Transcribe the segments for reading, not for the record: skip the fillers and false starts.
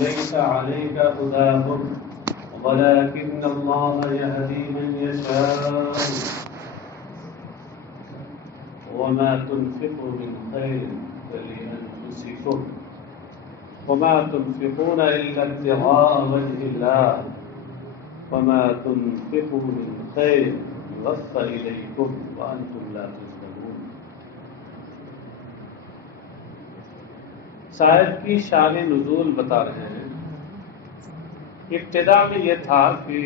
ليس عليك هداهم ولكن الله يهدي من يشاء وما تنفقوا من خير فلأنفسكم وما تنفقون إلا ابتغاء وجه الله وما تنفقوا من خير يوفى إليكم وأنتم لا تظلمون۔ صاحب کی شان نزول بتا رہے ہیں۔ ابتدا میں یہ تھا کہ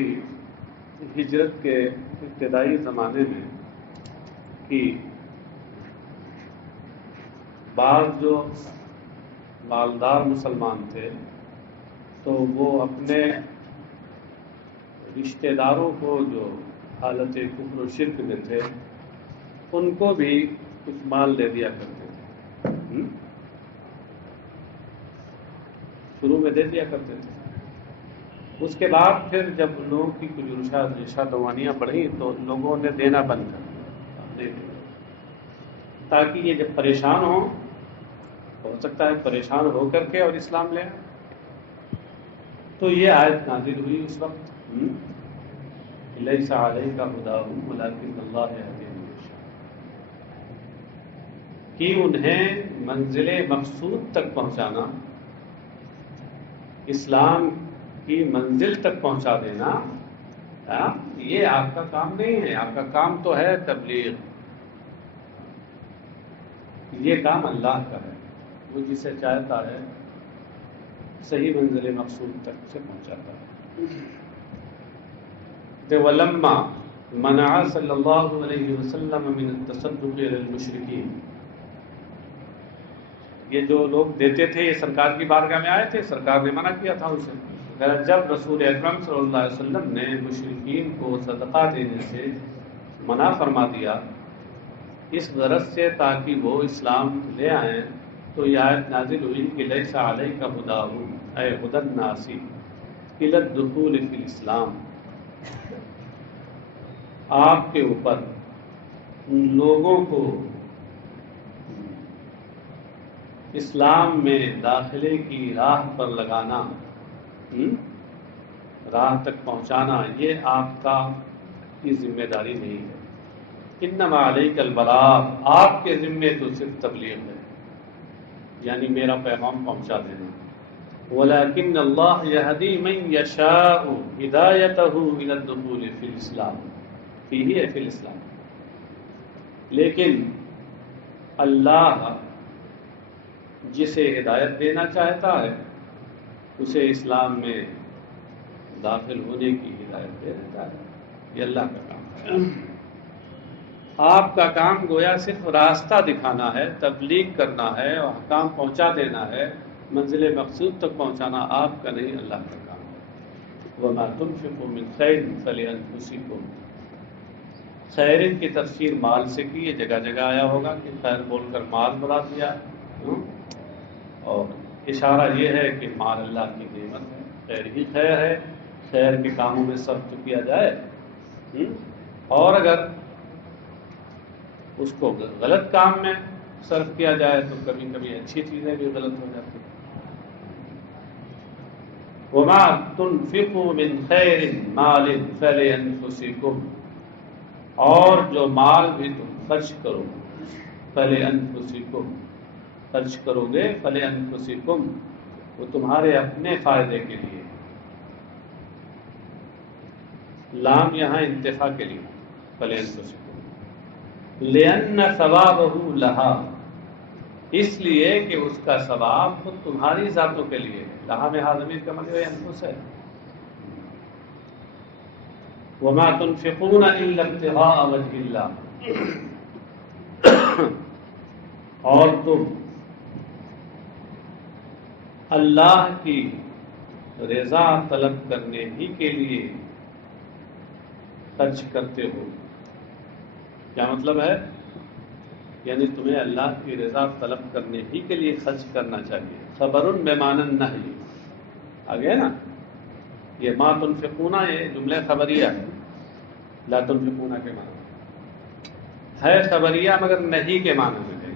ہجرت کے ابتدائی زمانے میں کہ بعض جو مالدار مسلمان تھے تو وہ اپنے رشتہ داروں کو جو حالت کفر و شرک میں تھے ان کو بھی کچھ مال دے دیا کرتے تھے، شروع میں دے دیا کرتے تھے۔ اس کے بعد پھر جب لوگوں کی کچھ رشادوانیاں بڑھیں تو لوگوں نے دینا بند کر دیا تاکہ یہ جب پریشان ہو سکتا ہے پریشان ہو کر کے اور اسلام لے آئے۔ تو یہ آیت نازل ہوئی اس وقت، لیس علیک ہداہم ولکن اللہ یہدی من یشاء، کہ انہیں منزل مقصود تک پہنچانا، اسلام کی منزل تک پہنچا دینا، یہ آپ کا کام نہیں ہے۔ آپ کا کام تو ہے تبلیغ، یہ کام اللہ کا ہے، وہ جسے چاہتا ہے صحیح منزل مقصود تک سے پہنچاتا ہے۔ وَلَمَّا مَنَعَ صلی اللہ علیہ وسلم من التصدق علی المشرکین، یہ جو لوگ دیتے تھے یہ سرکار کی بارگاہ میں آئے تھے، سرکار نے منع کیا تھا اسے۔ جب رسول اکرم صلی اللہ علیہ وسلم نے مشرکین کو صدقہ دینے سے منع فرما دیا اس غرض سے تاکہ وہ اسلام لے آئیں، تو یہ آیت نازل ہوئی کہ لیس علیک ہداہم اے ہدی الناس الی الدخول فی الاسلام، آپ کے اوپر لوگوں کو اسلام میں داخلے کی راہ پر لگانا، راہ تک پہنچانا، یہ آپ کا کی ذمہ داری نہیں ہے۔ انما علیک البلاغ، آپ کے ذمے تو صرف تبلیغ ہے، یعنی میرا پیغام پہنچا دینا۔ ولیکن اللہ یہدی من یشاء ہدایتہ الی الدخول فی الاسلام، فیہ فی الاسلام، لیکن اللہ جسے ہدایت دینا چاہتا ہے اسے اسلام میں داخل ہونے کی ہدایت دے دیتا ہے۔ یہ اللہ کا کام ہے۔ آپ کا کام گویا صرف راستہ دکھانا ہے، تبلیغ کرنا ہے اور احکام پہنچا دینا ہے، منزل مقصود تک پہنچانا آپ کا نہیں، اللہ کا کام ہے۔ وَمَا تُنْفِقُوا مِنْ خَيْرٍ فَلِأَنفُسِكُمْ، خیر کی تفسیر مال سے کی، یہ جگہ جگہ آیا ہوگا کہ خیر بول کر مال بڑھا دیا، اور اشارہ یہ ہے کہ مال اللہ کی نعمت ہے، خیر ہی خیر ہے، خیر کے کاموں میں صرف تو کیا جائے، اور اگر اس کو غلط کام میں صرف کیا جائے تو کبھی کبھی اچھی چیزیں بھی غلط ہو جاتی ہیں۔ وَمَا تُنْفِقُوا مِنْ خَيْرٍ مَالٍ فَلِأَنفُسِكُمْ، اور جو مال بھی تم خرچ کرو فَلِأَنفُسِكُمْ، خرچ کرو گے فَلِأَنفُسِكُمْ، وہ تمہارے اپنے فائدے کے لیے، لام یہاں انتفاع کے لیے، فَلِأَنفُسِكُمْ لِأَنَّ ثَوَابَهُ لَهَا، اس لیے کہ اس کا ثواب خود تمہاری ذاتوں کے لیے، لہا میں ضمیر کا مطلب انفس ہے۔ وَمَا تُنْفِقُونَ إِلَّا ابْتِغَاءَ وَجْهِ اللَّهِ، اور تم اللہ کی رضا طلب کرنے ہی کے لیے خرچ کرتے ہو۔ کیا مطلب ہے؟ یعنی تمہیں اللہ کی رضا طلب کرنے ہی کے لیے خرچ کرنا چاہیے۔ خبر بمعنی النہی، آگے نا، یہ ما تنفقون یہ جملہ خبریہ ہے، لا تنفقون کے معنی ہے خبریہ مگر نہیں کے معنی میں ہے،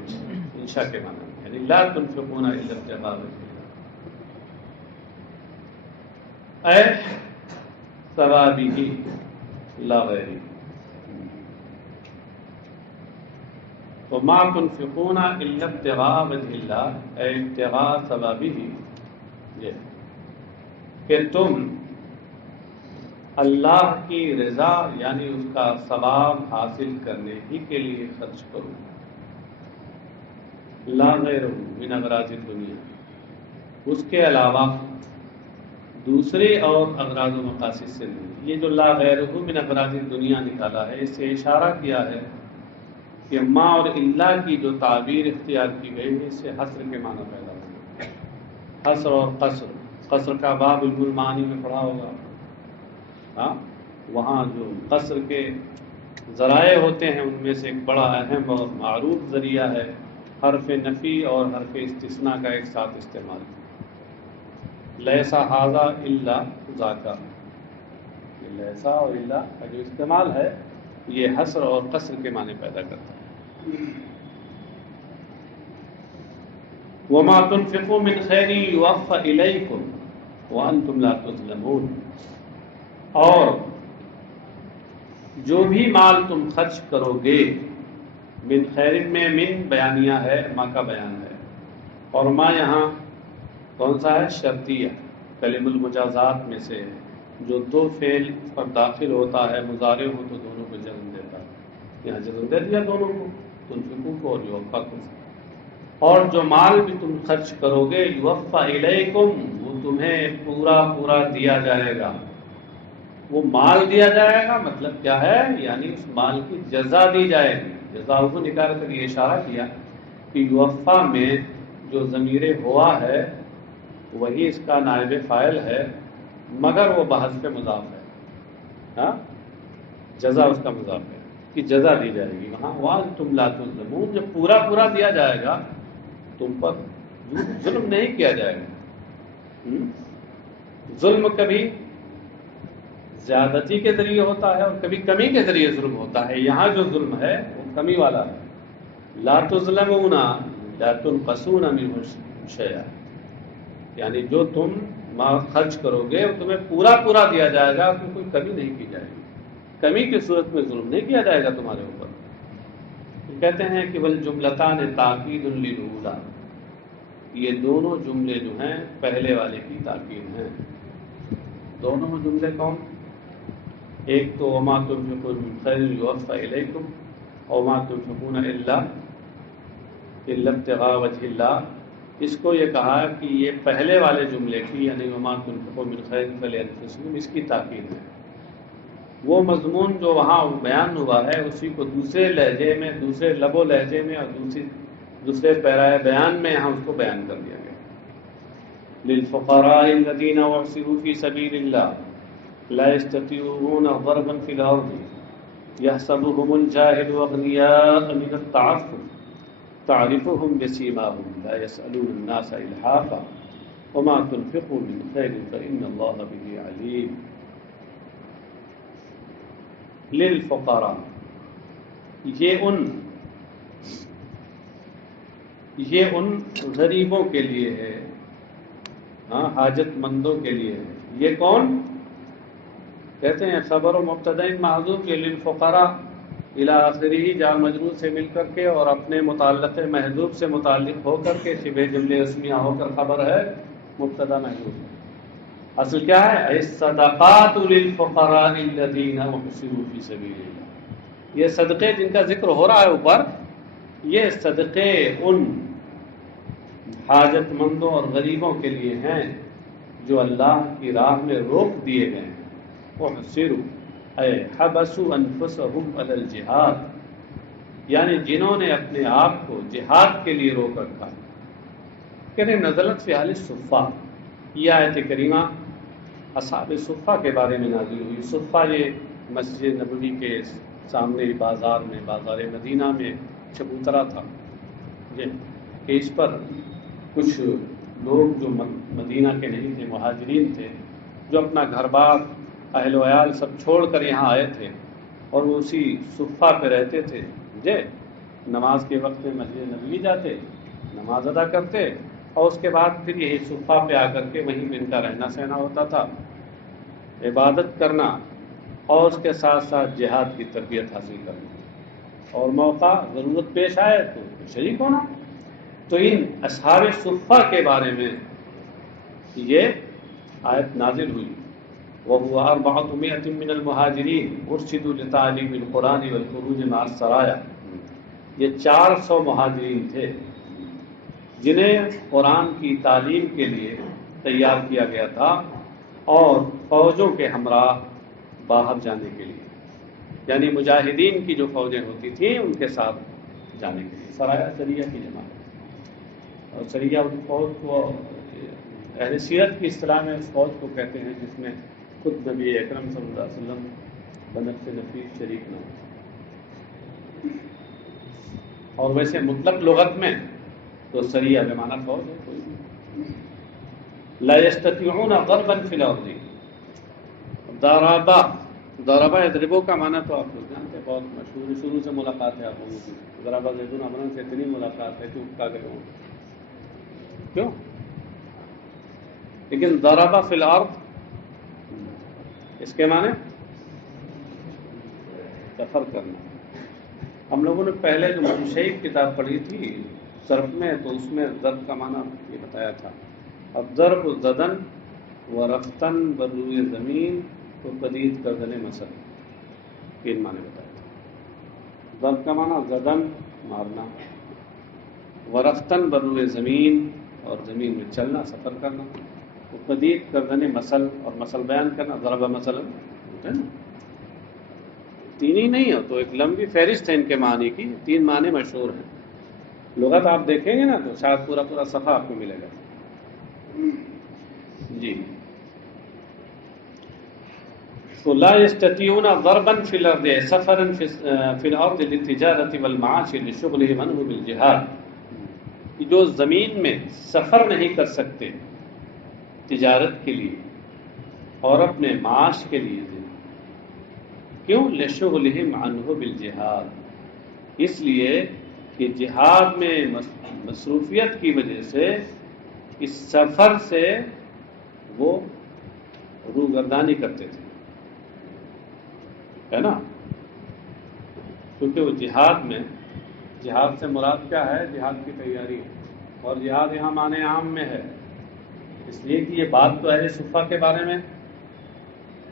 انشاء کے معنی میں یعنی لا تنفقون الا ابتغاء وجه اللہ اے ثوابہ لا غیرہ. تو ما تنفقون الا ابتغاء وجه اللہ اے ابتغاء ثوابہ، یہ کہ تم اللہ کی رضا یعنی اس کا ثواب حاصل کرنے ہی کے لیے خرچ کرو. لا غیرہ من اغراض الدنیا، اس کے علاوہ دوسرے اور اغراض و مقاصد سے نہیں. یہ جو لا غیرہ من اغراض الدنیا نکالا ہے، اس سے اشارہ کیا ہے کہ ما اور الا کی جو تعبیر اختیار کی گئی ہے اس سے حصر کے معنی پیدا ہوئے. حصر اور قصر، قصر کا باب علم المعانی میں پڑھا ہوگا. ہاں، وہاں جو قصر کے ذرائع ہوتے ہیں ان میں سے ایک بڑا اہم اور معروف ذریعہ ہے حرف نفی اور حرف استثناء کا ایک ساتھ استعمال. لیسا ھذا الا ذاکا، یہ لیسا اور الا کا جو استعمال ہے یہ حصر اور قصر کے معنی پیدا کرتا ہے. وما تنفقوا من خیر یوفى الیکم وانتم لا تظلمون، اور جو بھی مال تم خرچ کرو گے، من خیر میں من بیانیہ ہے، ما کا بیان ہے، اور ما یہاں کون سا ہے؟ شرطیہ، کلم المجازات میں سے جو دو فعل پر داخل ہوتا ہے، مضارع ہو تو دونوں کو جزم دیتا ہے. یہاں جزم دے دیا دونوں کو، تنفقوا کو اور یوفا کو. اور جو مال بھی تم خرچ کرو گے، یوفا الیکم، وہ تمہیں پورا پورا دیا جائے گا. وہ مال دیا جائے گا مطلب کیا ہے؟ یعنی اس مال کی جزا دی جائے گی. جزا کو نکال کر یہ اشارہ کیا کہ یوفا میں جو ضمیر ہوا ہے وہی اس کا نائب فاعل ہے، مگر وہ بحذف مضاف ہے. ہاں، جزا اس کا مضاف ہے کہ جزا دی جائے گی. وہاں وانتم لا تظلمون، جب پورا پورا دیا جائے گا تم پر ظلم نہیں کیا جائے گا. ظلم کبھی زیادتی کے ذریعے ہوتا ہے اور کبھی کمی کے ذریعے ظلم ہوتا ہے. یہاں جو ظلم ہے وہ کمی والا ہے. لا تظلمون لا تنقصون منه شیئا، یعنی جو تم مال خرچ کرو گے وہ تمہیں پورا پورا دیا جائے گا، اس میں کوئی کمی نہیں کی جائے گی. کمی کی صورت میں ظلم نہیں کیا جائے گا تمہارے اوپر. کہتے ہیں کہ والجملتان تاکید للأولی، یہ دونوں جملے جو ہیں پہلے والے کی تاکید ہیں. دونوں جملے کون؟ ایک تو وما تنفقون من خیر یوفى الیکم وما تنفقون الا ابتغاء وجه اللہ. اس کو یہ کہا کہ یہ پہلے والے جملے کی یعنی وما تنفقوا من خیر فلانفسکم، اس کی تاکید ہے. وہ مضمون جو وہاں بیان ہوا ہے اسی کو دوسرے لہجے میں، دوسرے لب و لہجے میں اور دوسرے پیرائے بیان میں یہاں اس کو بیان کر دیا گیا. للفقراء الذين احصروا في سبيل الله لا يستطيعون ضربا في الارض يحسبهم الجاهل اغنياء من التعفف تعرفهم بسيماهم لا يسألون الناس إلحافا وما تنفقوا من خير فإن الله به عليم. للفقراء، یہ ان غریبوں کے لیے ہے، ہاں، حاجت مندوں کے لیے ہے. یہ کون؟ کہتے ہیں خبر و مبتدا محذوف کے للفقراء الی آخرہ جار مجرور سے مل کر کے اور اپنے متعلق محذوف سے متعلق ہو کر کے شبہ جملے اسمیہ ہو کر خبر ہے مبتدا محذوف. اصل کیا ہے؟ الصدقات للفقراء الذین احصروا فی سبیل اللہ. یہ صدقے جن کا ذکر ہو رہا ہے اوپر، یہ صدقے ان حاجت مندوں اور غریبوں کے لیے ہیں جو اللہ کی راہ میں روک دیے گئے ہیں. احصروا اے حبسوا انفسهم علی الجہاد، یعنی جنہوں نے اپنے آپ کو جہاد کے لیے روک رکھا. کہتے ہیں نزلت فی اہل الصفہ، یہ آیت کریمہ اصحاب صفہ کے بارے میں نازل ہوئی. صفہ یہ مسجد نبوی کے سامنے بازار میں، بازار مدینہ میں چبوترا تھا کہ اس پر کچھ لوگ جو مدینہ کے نہیں تھے، مہاجرین تھے، جو اپنا گھر بار اہل و عیال سب چھوڑ کر یہاں آئے تھے اور وہ اسی صفہ پہ رہتے تھے. نماز کے وقت میں مسجد نبوی جاتے، نماز ادا کرتے اور اس کے بعد پھر یہی صفہ پہ آ کر کے وہیں پہ ان کا رہنا سہنا ہوتا تھا، عبادت کرنا اور اس کے ساتھ ساتھ جہاد کی تربیت حاصل کرنا، اور موقع ضرورت پیش آئے تو شریک ہونا۔ تو ان اصحاب صفہ کے بارے میں یہ آیت نازل ہوئی، وَهُوَ 400 مِنَ الْمُهَاجِرِينَ أُرْشِدُوا لِتَعْلِيمِ الْقُرْآنِ وَالْخُرُوجِ مَعَ السَّرَايَا۔ یہ 400 مہاجرین تھے جنہیں قرآن کی تعلیم کے لیے تیار کیا گیا تھا اور فوجوں کے ہمراہ باہر جانے کے لیے، یعنی مجاہدین کی جو فوجیں ہوتی تھیں ان کے ساتھ جانے کے لیے۔ سرایا سریہ کی جمع ہے، اور سریہ اس فوج کو اہل سیرت کی اصطلاح میں اس فوج کو کہتے ہیں جس میں خود نبی اکرم صلی اللہ علیہ وسلم بنفس نفیس شریک نہ ہو، اور ویسے مطلق لغت میں تو سریہ بے معنی فوج ہے کوئی بھی۔ لا یستطیعون ضربا فی الارض، ضربہ یضربو کا معنی تو آپ لوگ جانتے ہیں، بہت مشہور، شروع سے ملاقات ہے آپ لوگوں کی، ضربہ زیدون امرا سے اتنی ملاقات ہے کہ اٹھا کے لوگوں کیوں، لیکن ضربہ فی الارض اس کے معنی سفر کرنا۔ ہم لوگوں نے پہلے جو منشئی کتاب پڑھی تھی صرف میں، تو اس میں ضرب کا معنی یہ بتایا تھا، اب ضرب زدن و رفتن بروئے زمین تو قدید کردن مثل، تین معنی بتایا تھا۔ ضرب کا معنی زدن مارنا، و رفتن بروئے زمین اور زمین میں چلنا، سفر کرنا، تو قدید کردن مثل اور مثل بیان کرنا، ضرب مثلا ہوتا ہے نا، تین ہی نہیں ہو تو ایک لمبی فہرست ہے ان کے معنی کی، تین معنی مشہور ہیں، لغت آپ دیکھیں گے نا تو شاید پورا پورا صفحہ آپ کو ملے گا۔ جی، تو لا یستطیعون ضربا فی الارض سفرا فی الارض للتجارۃ والمعاش لشغلهم عنه بالجہاد، جو زمین میں سفر نہیں کر سکتے تجارت کے لیے اور اپنے معاش کے لیے، کیوں؟ لشغلهم عنه بالجہاد، اس لیے کہ جہاد میں مصروفیت کی وجہ سے اس سفر سے وہ روگردانی کرتے تھے، ہے نا، کیونکہ وہ جہاد میں، جہاد سے مراد کیا ہے؟ جہاد کی تیاری ہے، اور جہاد یہاں معنی عام میں ہے، اس لیے کہ یہ بات تو اہل صفہ کے بارے میں،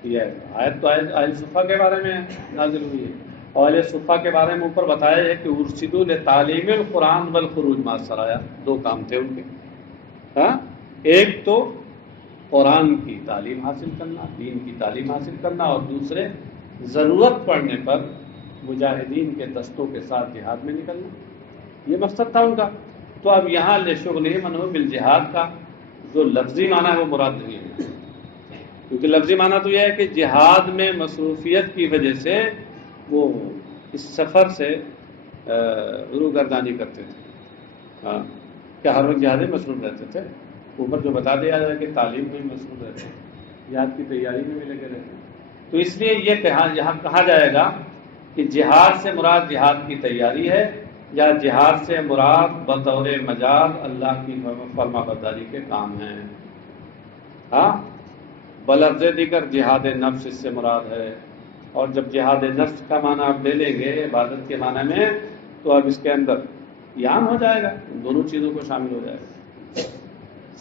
یہ آیت تو اہل صفہ کے بارے میں نازل ہوئی ہے، اور اہل صفہ کے بارے میں اوپر بتایا ہے کہ ارشدوا لتعلیم القرآن والخروج مع السرایا، دو کام تھے ان کے، ہاں، ایک تو قرآن کی تعلیم حاصل کرنا، دین کی تعلیم حاصل کرنا، اور دوسرے ضرورت پڑنے پر مجاہدین کے دستوں کے ساتھ جہاد میں نکلنا، یہ مقصد تھا ان کا۔ تو اب یہاں لشغلهم عنه بالجہاد کا جو لفظی معنی ہے وہ مراد نہیں ہے، کیونکہ لفظی معنی تو یہ ہے کہ جہاد میں مصروفیت کی وجہ سے وہ اس سفر سے روگردانی کرتے تھے، ہاں، کیا ہر وقت جہاد میں مصروف رہتے تھے؟ اوپر جو بتا دیا جائے کہ تعلیم میں مصروف رہتے ہیں، جہاد کی تیاری میں بھی لگے رہتے ہیں، تو اس لیے یہ یہاں کہا جائے گا کہ جہاد سے مراد جہاد کی تیاری ہے، یا جہاد سے مراد بطور مجاز اللہ کی فرما برداری کے کام ہیں، ہاں، بلفظ دیگر جہاد نفس اس سے مراد ہے، اور جب جہاد نفس کا معنی آپ لے لیں گے عبادت کے معنی میں، تو اب اس کے اندر یہ عام ہو جائے گا، ان دونوں چیزوں کو شامل ہو جائے گا۔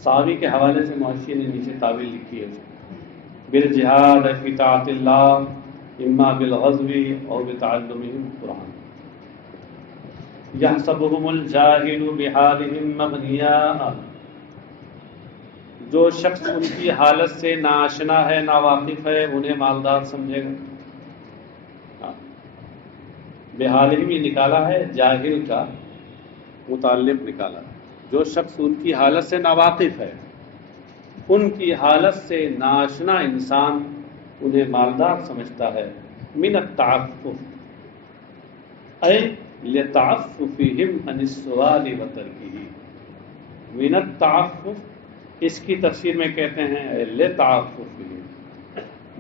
ساوی کے حوالے سے محشی نے نیچے تعویل لکھی ہے، بالجہاد فی طاعت اللہ اما بالغزو اور بتعلمهم القرآن، یحسبهم الجاہل بحالهم مغنیاء، جو شخص ان کی حالت سے ناآشنا ہے، ناواقف ہے، انہیں مالدار سمجھے گا۔ بحالہم یہ نکالا ہے، جاہل کا متعلق نکالا ہے، جو شخص ان کی حالت سے ناواقف ہے، ان کی حالت سے ناآشنا انسان انہیں مالدار سمجھتا ہے۔ من التعفف اے لتعففہم عن السؤال وترکہ، من التعفف اس کی تفسیر میں کہتے ہیں لتعففہم،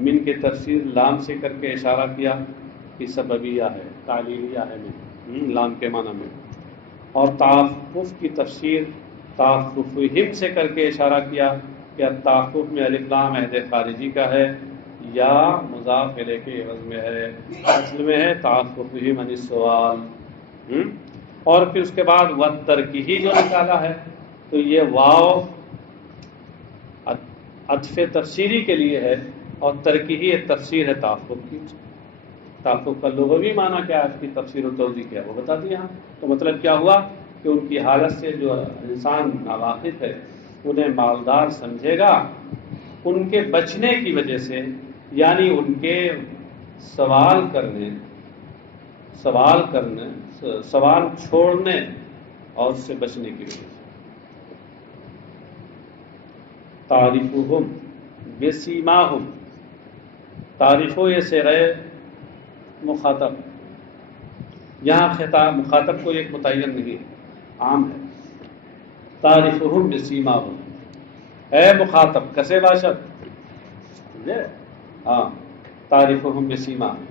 من کی تفسیر لام سے کر کے اشارہ کیا کہ سببیہ ہے، تعلیلیہ ہے، من لام کے معنی میں، اور تعفف کی تفسیر تعففہم سے کر کے اشارہ کیا کہ تعفف میں الف لام عہد خارجی کا ہے یا مضاف الیہ کے عوض میں ہے، اصل میں ہے تعففہم عن السؤال۔ اور پھر اس کے بعد وترکہ جو نکالا ہے، تو یہ واو عطف تفسیری کے لیے ہے، اور ترکہ ایک تفسیر ہے تعفف کی۔ تعفف کا لغوی معنی کیا ہے، اس کی تفسیر و توضیح کیا ہے وہ بتا دیا۔ تو مطلب کیا ہوا کہ ان کی حالت سے جو انسان ناواقف ہے انہیں مالدار سمجھے گا، ان کے بچنے کی وجہ سے، یعنی ان کے سوال چھوڑنے اور اس سے بچنے کی وجہ سے۔ تعریفہم بسیماہم، تعریفو یہ صیغہ مخاطب، یہاں خطاب مخاطب کو ایک متعین نہیں ہے، عام ہے۔ تعریفہم بسیماہم، اے مخاطب کسے باشد، سمجھے؟ ہاں، تعریفہم بسیماہم،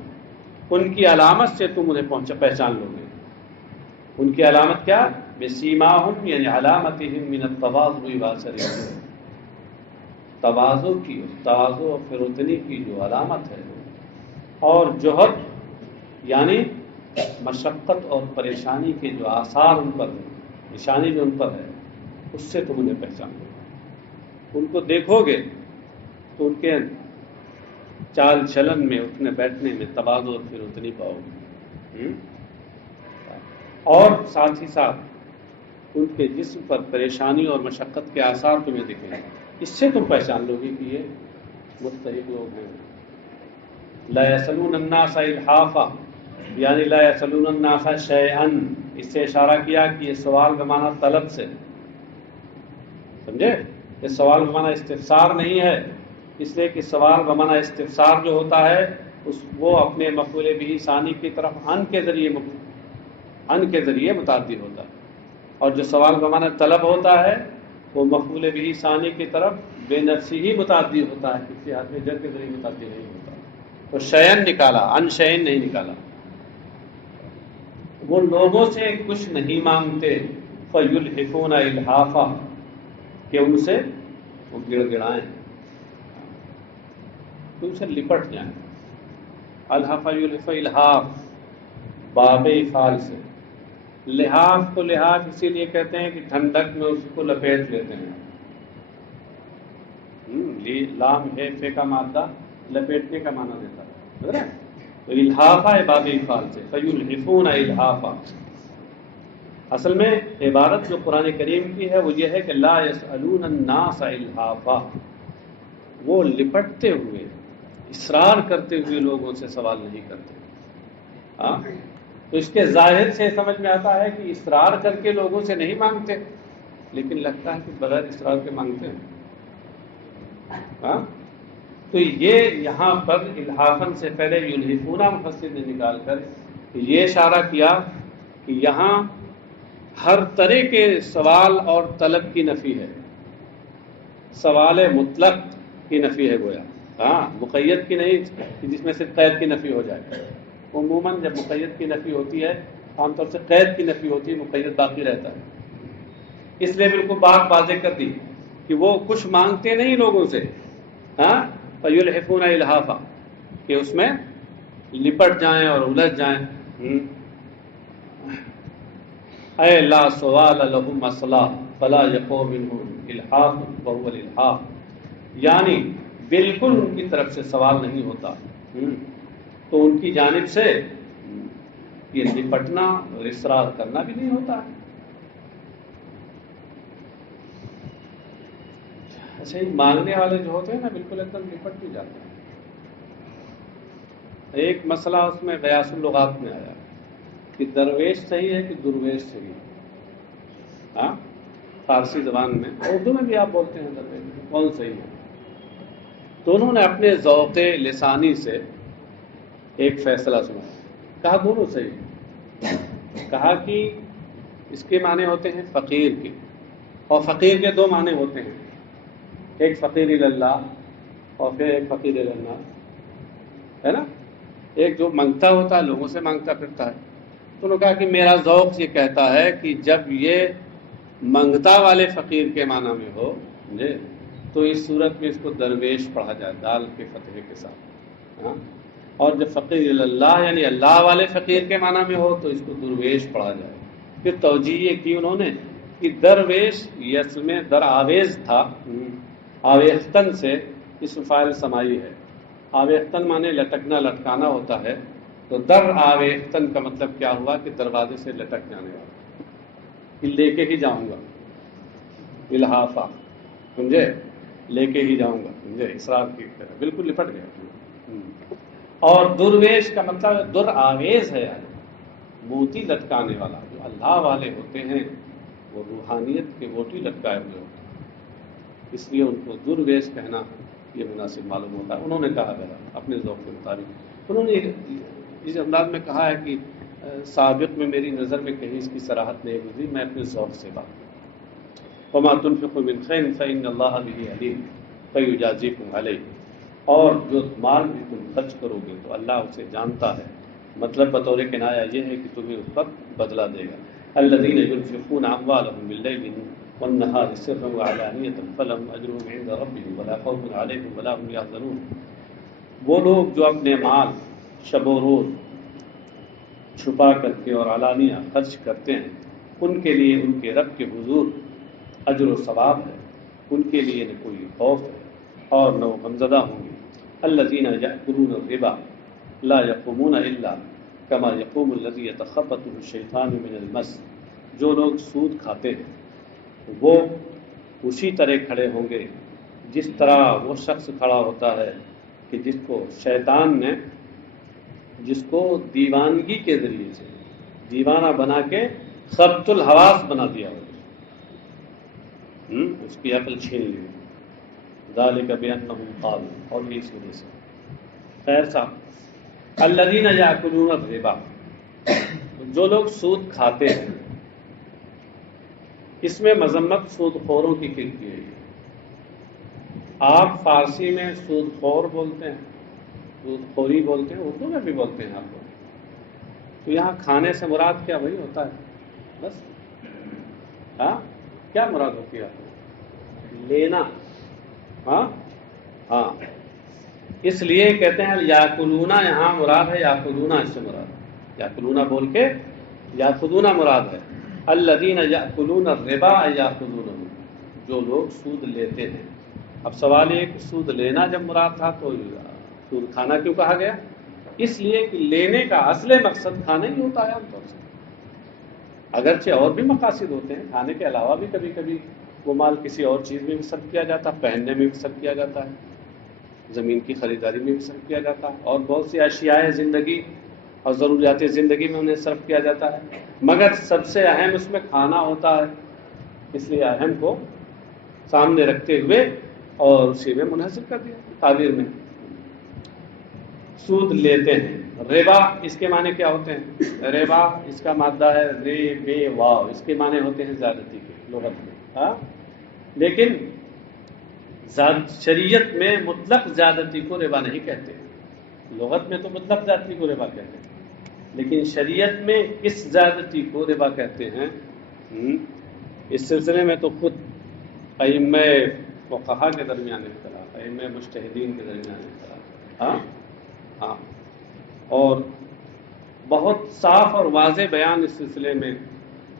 ان کی علامت سے تم انہیں پہچان لو گے۔ ان کی علامت کیا؟ بسیماہم یعنی علامتہم من التواضع والسریح، تواضع کی، تواضع و فرطنی کی جو علامت ہے، اور جوہر یعنی مشقت اور پریشانی کے جو آثار ان پر ہیں، نشانی جو ان پر ہے، اس سے تم انہیں پہچان لو۔ ان کو دیکھو گے تو ان کے چال چلن میں، اٹھنے بیٹھنے میں تواضع اور فرطنی پاؤ گے، اور ساتھ ہی ساتھ ان کے جسم پر پریشانی اور مشقت کے آثار تمہیں دکھیں گے۔ اس سے تم پہچان لو گے کہ یہ مستحق لوگ ہیں۔ لا یسألون الناس الحافا، یعنی لا یسألون الناس شیئا، اس سے اشارہ کیا کہ یہ سوال کا معنی طلب سے، سمجھے؟ یہ سوال کا معنی استفسار نہیں ہے، اس لیے کہ سوال کا معنی استفسار جو ہوتا ہے وہ اپنے مفعول بہ ثانی کی طرف ان کے ذریعے متعدی ہوتا ہے، اور جو سوال کا معنی طلب ہوتا ہے وہ مفعول بہ ثانی کی طرف بے نفسی ہی متعدی ہوتا ہے، کسی حرف جر کے ذریعے متعدی نہیں ہوتا۔ تو شیئن نکالا، ان شیئن نہیں نکالا۔ وہ لوگوں سے کچھ نہیں مانگتے، فیلحفون الحافا، کہ ان سے وہ گڑ گڑائیں، ان سے لپٹ جائیں۔ الحاف یلحف الحاف، باب افعال سے، لحاف کو لحاف اسی لیے کہتے ہیں کہ ٹھنڈک میں اس کو لپیٹ لیتے ہیں۔ لام ہے فے کا مادہ لپیٹنے کا معنی دیتا ہے، تو الحافہ باب افعال سے، فیلحفون الحافا۔ اصل میں عبارت جو قرآن کریم کی ہے وہ یہ ہے کہ لا یسألون الناس الحافا، وہ لپٹتے ہوئے، اصرار کرتے ہوئے لوگوں سے سوال نہیں کرتے۔ ہاں، تو اس کے ظاہر سے سمجھ میں آتا ہے کہ اصرار کر کے لوگوں سے نہیں مانگتے، لیکن لگتا ہے کہ بغیر اصرار کے مانگتے ہیں۔ ہاں، تو یہ یہاں پر الحافن سے پہلے یلحفون مفسر نے نکال کر یہ اشارہ کیا کہ یہاں ہر طرح کے سوال اور طلب کی نفی ہے، سوال مطلق کی نفی ہے گویا، ہاں، مقید کی نہیں جس میں سے قید کی نفی ہو جائے۔ عموماً جب مقید کی نفی ہوتی ہے عام طور سے قید کی نفی ہوتی ہے، مقید باقی رہتا ہے۔ اس لیے بالکل بات واضح کر دی کہ وہ کچھ مانگتے نہیں لوگوں سے، ہاں، فیلحفون الحافا، کہ اس میں لپٹ جائیں اور الجھ جائیں۔ اے لا سوال لهم مسئلہ فلا یقو منہ الحاف وهو الالحاف، یعنی بالکل ان کی طرف سے سوال نہیں ہوتا، تو ان کی جانب سے یہ لپٹنا اور اصرار کرنا بھی نہیں ہوتا۔ اچھا، مانگنے والے جو ہوتے ہیں نا بالکل ایک دم لپٹ بھی جاتے ہیں۔ ایک مسئلہ اس میں قیاس اللغات میں آیا کہ درویش صحیح ہے کہ درویش صحیح ہے۔ ہاں، فارسی زبان میں، اردو میں بھی آپ بولتے ہیں درویش، کون صحیح ہے؟ تو انہوں نے اپنے ذوق لسانی سے ایک فیصلہ سنا، کہا دونوں صحیح ہے۔ کہا کہ اس کے معنی ہوتے ہیں فقیر کے، اور فقیر کے دو معنی ہوتے ہیں، ایک فقیر اللہ اور پھر ایک فقیر اللہ، ہے نا؟ ایک جو مانگتا ہوتا ہے، لوگوں سے مانگتا پھرتا ہے، تو انہوں نے کہا کہ میرا ذوق یہ کہتا ہے کہ جب یہ منگتا والے فقیر کے معنی میں ہو تو اس صورت میں اس کو درویش پڑھا جائے دال کے فتحے کے ساتھ، ہاں، اور جب فقیر اللہ یعنی اللہ والے فقیر کے معنی میں ہو تو اس کو درویش پڑھا جائے۔ پھر توجیہ کی انہوں نے کہ درویش یہ اصل میں در آویز تھا، آویختن سے اس فاعل سمائی ہے، آویختن مانے لٹکنا لٹکانا ہوتا ہے، تو در آویختن کا مطلب کیا ہوا کہ دروازے سے لٹک جانے والا، کہ لے کے ہی جاؤں گا، الحافہ، سمجھے، لے کے ہی جاؤں گا، سمجھے، اسرار کی طرح بالکل لپٹ گیا۔ اور درویش کا مطلب در آویز ہے، موتی لٹکانے والا، جو اللہ والے ہوتے ہیں وہ روحانیت کے موتی لٹکائے ہوئے ہوتے ہیں، اس لیے ان کو درویش کہنا یہ مناسب معلوم ہوتا ہے۔ انہوں نے کہا گیا اپنے ذوق کے مطابق، انہوں نے اس انداز میں کہا ہے کہ سابق میں میری نظر میں کہیں اس کی صراحت نہیں گزری، میں اپنے ذوق سے بات کروں۔ وما تنفقوا من خیر فإن اللہ بہ علیم فیجازیکم علیہ، اور جو مال بھی تم خرچ کرو گے تو اللہ اسے جانتا ہے، مطلب بطور کنایا یہ ہے کہ تمہیں اس پر بدلہ دے گا۔ الذین ينفقون اموالهم باللیل والنہار سرا وعلانیۃ فلہم اجرهم عند ربهم ولا خوف علیہم ولا هم یحزنون، وہ لوگ جو اپنے مال شب و روز چھپا کر کے اور علانیہ خرچ کرتے ہیں، ان کے لیے ان کے رب کے حضور اجر و ثواب ہے، ان کے لیے نہ کوئی خوف ہے اور نہ وہ غمزدہ ہوں گے۔ الذین یأکلون الربا لا یقومون الا کما یقوم الذی یتخبطہ الشیطان من المس، جو لوگ سود کھاتے ہیں وہ اسی طرح کھڑے ہوں گے جس طرح وہ شخص کھڑا ہوتا ہے کہ جس کو شیطان نے جس کو دیوانگی کے ذریعے سے دیوانہ بنا کے خبط الحواس بنا دیا ہو، اس کی عقل چھین لی، ذالک بانہم قالوا، اور یہ اس وجہ سے۔ خیر صاحب، الذین یاکلون الربا، جو لوگ سود کھاتے ہیں، اس میں مذمت سود خوروں کی کی گئی ہے۔ آپ فارسی میں سود خور بولتے ہیں، سود خوری بولتے ہیں، اردو میں بھی بولتے ہیں آپ لوگ، تو یہاں کھانے سے مراد کیا وہی ہوتا ہے بس؟ ہاں، کیا مراد ہوتی ہے آپ کو؟ لینا، ہاں ہاں، اس لیے کہتے ہیں یاکلونا، یہاں مراد ہے یاکلونا، اس سے مراد ہے یاکلونا بول کے یاخذونا مراد ہے۔ الذین یاکلون الربا یاخذونہ، جو لوگ سود لیتے ہیں۔ اب سوال یہ کہ سود لینا جب مراد تھا تو سود کھانا کیوں کہا گیا؟ اس لیے کہ لینے کا اصل مقصد کھانا ہی ہوتا ہے عام طور سے، اگرچہ اور بھی مقاصد ہوتے ہیں، کھانے کے علاوہ بھی کبھی کبھی وہ مال کسی اور چیز میں بھی صرف کیا جاتا ہے، پہننے میں بھی صرف کیا جاتا ہے، زمین کی خریداری میں بھی صرف کیا جاتا ہے، اور بہت سی اشیاء زندگی اور ضروریات زندگی میں انہیں صرف کیا جاتا ہے، مگر سب سے اہم اس میں کھانا ہوتا ہے، اس لیے اہم کو سامنے رکھتے ہوئے اور اسی میں منحصر کر دیا تعبیر میں۔ سود لیتے ہیں، ربا اس کے معنی کیا ہوتے ہیں؟ ربا اس کا مادہ ہے رے بے واو، اس کے معنی ہوتے ہیں زیادتی کے لغت میں، ہاں، لیکن شریعت میں مطلق زیادتی کو ربا نہیں کہتے، لغت میں تو مطلق زیادتی کو ربا کہتے ہیں، لیکن شریعت میں کس زیادتی کو ربا کہتے ہیں؟ اس سلسلے میں تو خود ائمہ فقہا کے درمیان اختلاف، ائمہ مجتہدین کے درمیان اختلاف، ہاں ہاں، اور بہت صاف اور واضح بیان اس سلسلے میں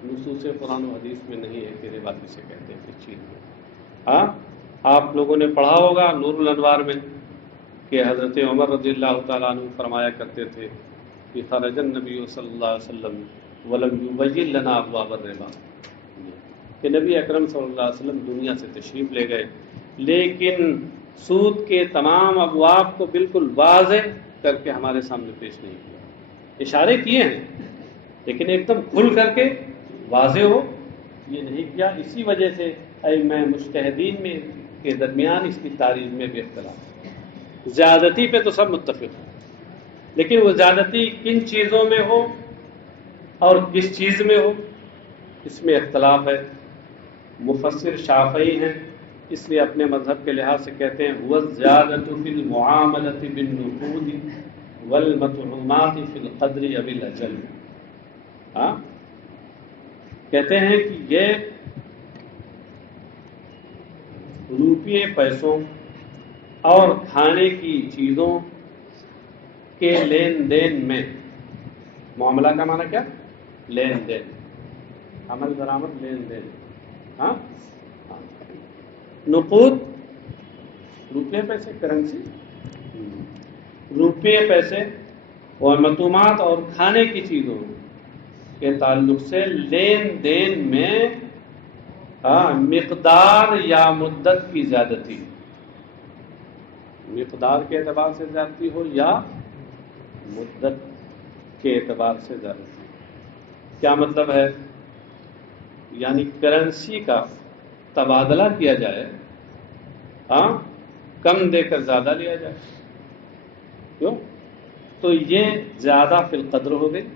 نصوص قرآن و حدیث میں نہیں ہے کہ ربا کسے کہتے ہیں کس چیز میں۔ ہاں، آپ لوگوں نے پڑھا ہوگا نور الانوار میں کہ حضرت عمر رضی اللہ تعالیٰ عنہ فرمایا کرتے تھے کہ خرج النبی صلی اللہ علیہ وسلم ولم یبین لنا ابواب الربا، کہ نبی اکرم صلی اللہ علیہ وسلم دنیا سے تشریف لے گئے لیکن سود کے تمام ابواب کو بالکل واضح کر کے ہمارے سامنے پیش نہیں کیا، اشارے کیے ہیں لیکن ایک دم کھل کر کے واضح ہو یہ نہیں کیا۔ اسی وجہ سے ائمہ مجتہدین میں کے درمیان اس کی تاریخ میں بھی اختلاف، زیادتی پہ تو سب متفق ہیں، لیکن وہ زیادتی کن چیزوں میں ہو اور کس چیز میں ہو اس میں اختلاف ہے۔ مفسر شافعی ہیں، اس لیے اپنے مذہب کے لحاظ سے کہتے ہیں هو الزیادة فی المعاملة بالنقود والمطعومات فی القدر او الاجل، ہاں کہتے ہیں کہ یہ روپیے پیسوں اور کھانے کی چیزوں کے لین دین میں، معاملہ کا معنی کیا؟ لین دین، عمل درآمد لین دین، ہاں نقود روپے پیسے، کرنسی، روپے پیسے اور مطعومات اور کھانے کی چیزوں کے تعلق سے لین دین میں مقدار یا مدت کی زیادتی، مقدار کے اعتبار سے زیادتی ہو یا مدت کے اعتبار سے زیادتی۔ کیا مطلب ہے؟ یعنی کرنسی کا تبادلہ کیا جائے، کم دے کر زیادہ لیا جائے، کیوں؟ تو یہ زیادہ فی القدر ہو گئی۔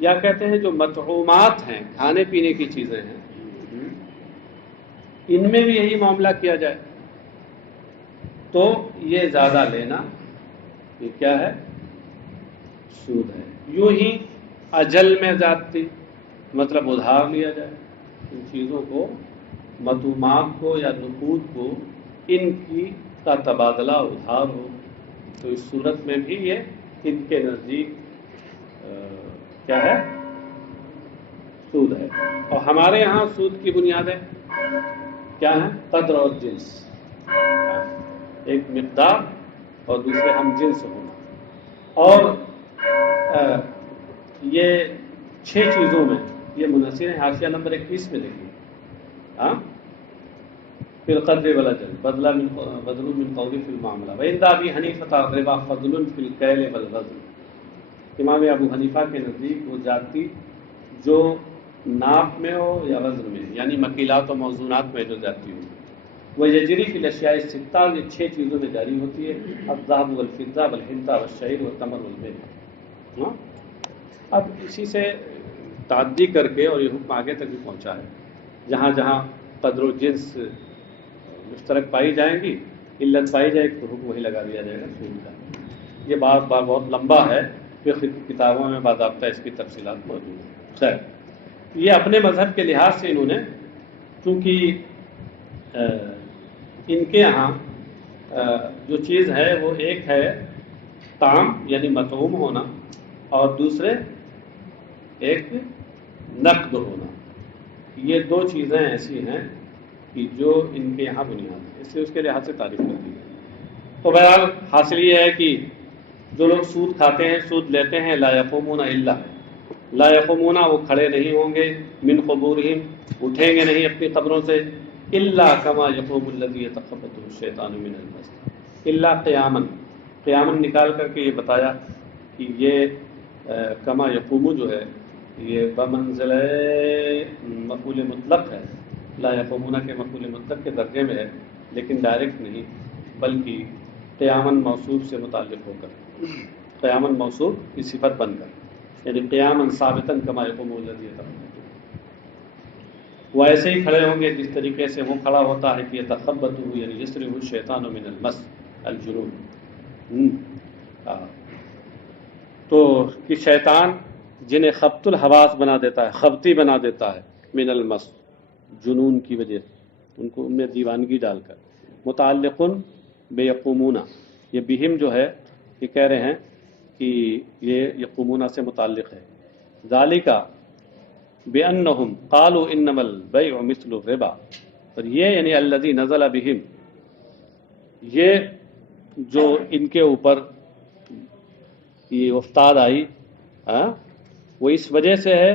یا کہتے ہیں جو مطعومات ہیں، کھانے پینے کی چیزیں ہیں، ان میں بھی یہی معاملہ کیا جائے تو یہ زیادہ لینا، یہ کیا ہے؟ سود ہے۔ یوں ہی اجل میں زیادتی، مطلب ادھار لیا جائے ان چیزوں کو، مطعومات کو یا نقود کو، ان کی کا تبادلہ ادھار ہو، تو اس صورت میں بھی یہ ان کے نزدیک کیا ہے؟ سود ہے۔ اور ہمارے ہاں سود کی بنیادیں کیا ہیں؟ قدر اور جنس، ایک مقدار اور دوسرے ہم جنس ہونا، اور یہ 6 چیزوں میں یہ منحصر ہے۔ حاشیہ نمبر 21 میں دیکھیے، فی القدر والاجل بدلا بدل من قول فی المعاملہ، وعند ابی حنیفہ الربا فضل فی الکیل والوزن۔ امام ابو حنیفہ کے نزدیک وہ زیادتی جو ناپ میں ہو یا وزن میں، یعنی مکیلات و موزونات میں جو زیادتی ہو، وہ یجری فی الاشیاء الستہ، یہ 6 چیزوں میں جاری ہوتی ہے، الذهب والفضہ والحنطہ والشعیر والتمر والمیل۔ اب اسی سے تعدی کر کے اور یہ حکم آگے تک بھی پہنچا ہے، جہاں جہاں قدر و جنس مشترک پائی جائیں گی، علت پائی جائے گی، تو حکم وہی لگا دیا جائے گا سود کا۔ یہ بات بہت لمبا ہے، فقہ کی کتابوں میں باضابطہ اس کی تفصیلات موجود ہیں۔ خیر، یہ اپنے مذہب کے لحاظ سے انہوں نے، چونکہ ان کے ہاں جو چیز ہے وہ ایک ہے طعام یعنی مطعوم ہونا، اور دوسرے ایک نقد ہونا، یہ 2 چیزیں ایسی ہیں کہ جو ان کے یہاں بنیاد ہے، اس لیے اس کے لحاظ سے تعریف کرتی ہے۔ تو بہرحال حاصل یہ ہے کہ جو لوگ سود کھاتے ہیں، سود لیتے ہیں، لا یقومون الا، لا یقومون، وہ کھڑے نہیں ہوں گے، من قبورہم، اٹھیں گے نہیں اپنی قبروں سے، الا کما یقوم الذی یتخبطہ الشیطان من المس، الا قیامن، قیامن نکال کر کے یہ بتایا کہ یہ کما یقوم جو ہے یہ بمنزلہ مفعول مطلق ہے، لا یقومون کے مفعول مطلق کے درجے میں ہے، لیکن ڈائریکٹ نہیں، بلکہ قیامن موصوف سے متعلق ہو کر، قیامن موصوف کی صفت بن کر، یعنی قیامن ثابتاً کما یقوم الذی یتخبطہ، وہ ایسے ہی کھڑے ہوں گے جس طریقے سے وہ کھڑا ہوتا ہے کہ یتخبطہ یعنی یسرہ الشیطان من المس الجنون، تو کہ شیطان جنہیں خبط الحواس بنا دیتا ہے، خبطی بنا دیتا ہے، من المس جنون کی وجہ سے، ان کو ان میں دیوانگی ڈال کر، متعلقن بے یقومون، یہ بہم جو ہے یہ کہہ رہے ہیں کہ یہ یقومون سے متعلق ہے، ذالک بأنہم قالوا انما البیع مثل الربا، اور یہ یعنی الذی نزل بہم، یہ جو ان کے اوپر یہ افتاد آئی وہ اس وجہ سے ہے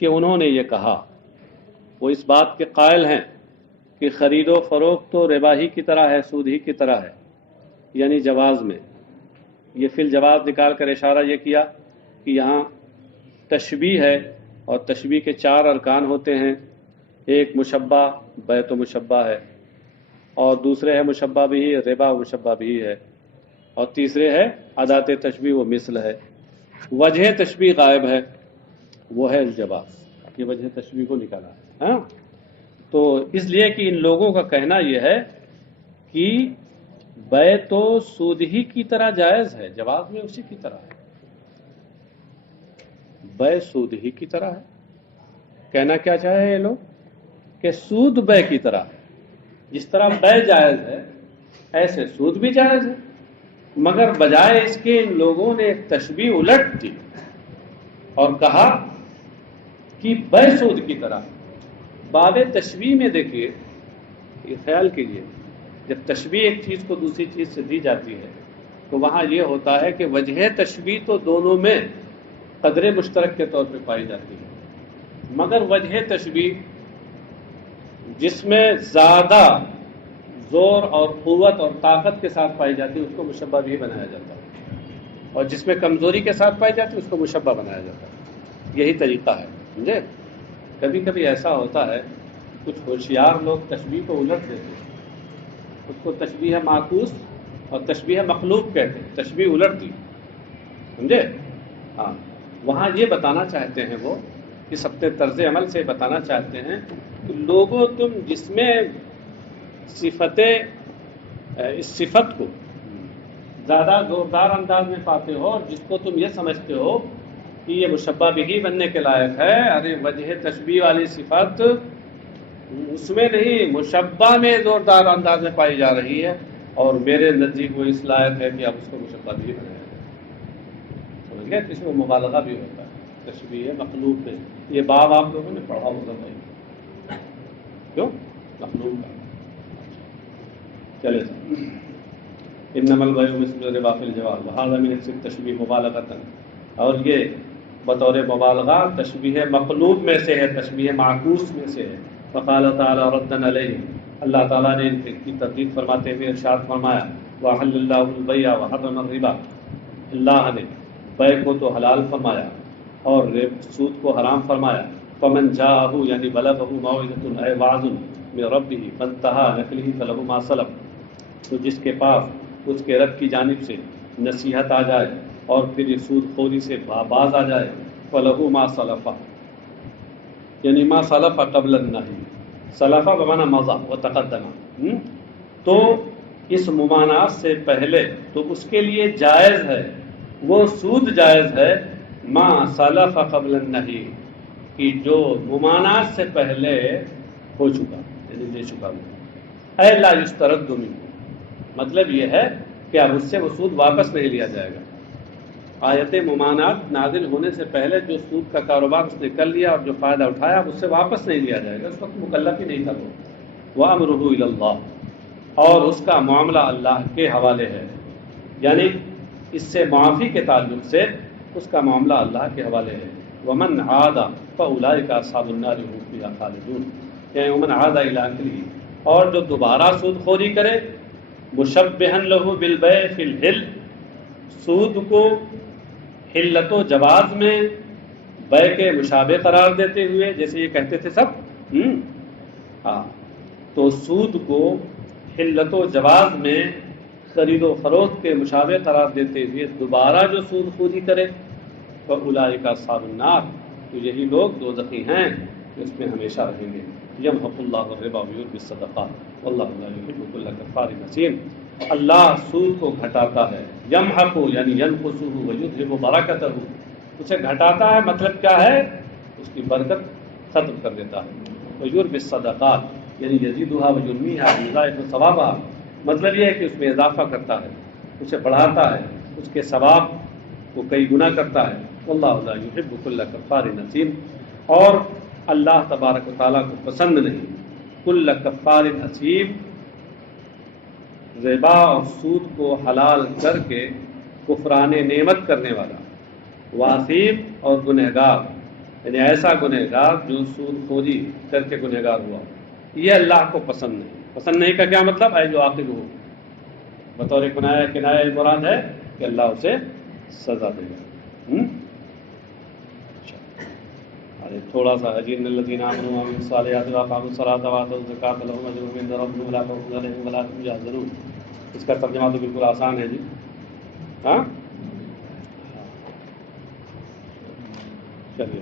کہ انہوں نے یہ کہا، وہ اس بات کے قائل ہیں کہ خرید و فروخت تو ربا ہی کی طرح ہے، سود ہی کی طرح ہے، یعنی جواز میں، یہ فی الجواز نکال کر اشارہ یہ کیا کہ یہاں تشبیہ ہے، اور تشبیہ کے 4 ارکان ہوتے ہیں، ایک مشبہ بیع و مشبہ ہے، اور دوسرے ہے مشبہ بھی، ربا و مشبہ بھی ہے، اور تیسرے ہے ادات تشبیہ و مثل ہے، وجہ تشبیہ غائب ہے، وہ ہے الجواز، یہ وجہ تشبیہ کو نکالا ہے۔ تو اس لیے کہ ان لوگوں کا کہنا یہ ہے کہ بیع تو سود ہی کی طرح جائز ہے، جواز میں اسی کی طرح ہے، بے سود ہی کی طرح ہے. کہنا کیا چاہے یہ لوگ کہ سود بے کی طرح ہے. جس طرح بے جائز ہے ایسے سود بھی جائز ہے، مگر بجائے اس کے ان لوگوں نے ایک تشبیہ الٹ دی اور کہا کہ بے سود کی طرح. باب تشبیہ میں دیکھیے، یہ خیال کیجیے، جب تشبیہ ایک چیز کو دوسری چیز سے دی جاتی ہے تو وہاں یہ ہوتا ہے کہ وجہ تشبیہ تو دونوں میں قدر مشترک کے طور پہ پائی جاتی ہے، مگر وجہ تشبیہ جس میں زیادہ زور اور قوت اور طاقت کے ساتھ پائی جاتی ہے اس کو مشبہ بھی بنایا جاتا ہے، اور جس میں کمزوری کے ساتھ پائی جاتی ہے اس کو مشبہ بنایا جاتا ہے. یہی طریقہ ہے، سمجھے؟ کبھی کبھی ایسا ہوتا ہے کچھ ہوشیار لوگ تشبیہ کو الٹ دیتے ہیں، اس کو تشبیہ معکوس اور تشبیہ مقلوب کہتے ہیں، تشبیہ الٹ دی، سمجھے؟ ہاں، وہاں یہ بتانا چاہتے ہیں وہ، اس اپنے طرز عمل سے بتانا چاہتے ہیں کہ لوگوں تم جس میں اس صفت کو زیادہ زوردار انداز میں پاتے ہو اور جس کو تم یہ سمجھتے ہو کہ یہ مشبہ بھی بننے کے لائق ہے، ارے وجہ تشبیہ والی صفت اس میں نہیں، مشبہ میں زوردار انداز میں پائی جا رہی ہے، اور میرے نزدیک وہ اس لائق ہے کہ اب اس کو مشبہ بھی بنایا جائے. سمجھ گئے؟ اس میں مبالغہ بھی ہوتا ہے تشبیہ مقلوب میں. یہ باب آپ لوگوں نے پڑھا ہوگا بھائی، کیوں؟ مقلوب کا. چلے انما البیع مثل الربا فی الجواز وهذا من التشبیہ مبالغۃ، اور یہ بطور مبالغہ تشبیہ مقلوب میں سے ہے، تشبیہ معکوس میں سے ہے. فقال تعالی ردا علیہ، اللہ تعالیٰ نے ان کی تردید فرماتے ہوئے ارشاد فرمایا وَأَحَلَّ اللَّهُ الْبَيْعَ وَحَرَّمَ الرِّبَا، اللہ نے بیع کو تو حلال فرمایا اور سود کو حرام فرمایا. فمن جاءه یعنی بلغه موعظۃ اے وعظ من ربہ فانتہى نقلہ فلہ ما سلف، تو جس کے پاس اس کے رب کی جانب سے نصیحت آ جائے اور پھر یہ سود خوری سے باز آ جائے، فلہ ما سلف یعنی ما سلف قبل النہی، سلفہ بمعنی مضى وتقدم، تو اس ممانعت سے پہلے تو اس کے لیے جائز ہے، وہ سود جائز ہے ما سلف قبل النہی، کہ جو ممانعت سے پہلے ہو چکا یعنی لے چکا ہوا. اے لا یسترد منہ، مطلب یہ ہے کہ اب اس سے وہ سود واپس نہیں لیا جائے گا. آیت ممانعت نازل ہونے سے پہلے جو سود کا کاروبار اس نے کر لیا اور جو فائدہ اٹھایا اس سے واپس نہیں لیا جائے گا، اس وقت مکلف ہی نہیں تھا وہ. وَأَمْرُهُ إِلَى اللَّهِ، اور اس کا معاملہ اللہ کے حوالے ہے، یعنی اس سے معافی کے تعلق سے اس کا معاملہ اللہ کے حوالے ہے. وَمَنْ عَادَ فَأُولَٰئِكَ أَصْحَابُ النَّارِ هُمْ فِيهَا خَالِدُونَ، یعنی وَمَنْ عَادَ إِلَىٰ أَكْلِهِ، اور جو دوبارہ سود خوری کرے، مشبہن لہو بالبیع فی الحل، سود کو حلت و جواز میں بیع کے مشابہ قرار دیتے ہوئے، جیسے یہ کہتے تھے سب، ہاں، تو سود کو حلت و جواز میں خرید و فروخت کے مشابہ قرار دیتے ہوئے دوبارہ جو سود خوری کرے فَأُولَٰئِكَ أَصْحَابُ النَّارِ، تو یہی لوگ دوزخی ہیں، اس میں ہمیشہ رہیں گے. یمحق اللہ الربا ویربی الصدقات واللہ لا یحب کل کفار اثیم، اللہ سود کو گھٹاتا ہے، یمحق یعنی ینقصہ ویذہب برکتہ، اسے گھٹاتا ہے، مطلب کیا ہے؟ اس کی برکت ختم کر دیتا ہے. ویربی الصدقات یعنی یزیدھا وینمیھا یضاعف ثوابھا، مطلب یہ ہے کہ اس میں اضافہ کرتا ہے، اسے بڑھاتا ہے، اس کے ثواب کو کئی گنا کرتا ہے. واللہ لا یحب کل کفار اثیم، اور اللہ تبارک و تعالیٰ کو پسند نہیں کل کفار اثیم، ربا اور سود کو حلال کر کے کفران نعمت کرنے والا، واثیم اور گنہگار، یعنی ایسا گنہگار جو سود خوری کر کے گنہگار ہوا، یہ اللہ کو پسند نہیں. پسند نہیں کا کیا مطلب؟ اے جو عاقل ہو، بطور کنایہ مراد ہے کہ اللہ اسے سزا دے گا. تھوڑا سا ان الذین آمنوا وعملوا الصالحات واقاموا الصلاة وآتوا الزکاة لهم اجرهم عند ربهم ولا خوف علیہم ولا هم یحزنون. اس کا ترجمہ تو بالکل آسان ہے جی. ہاں چلیے.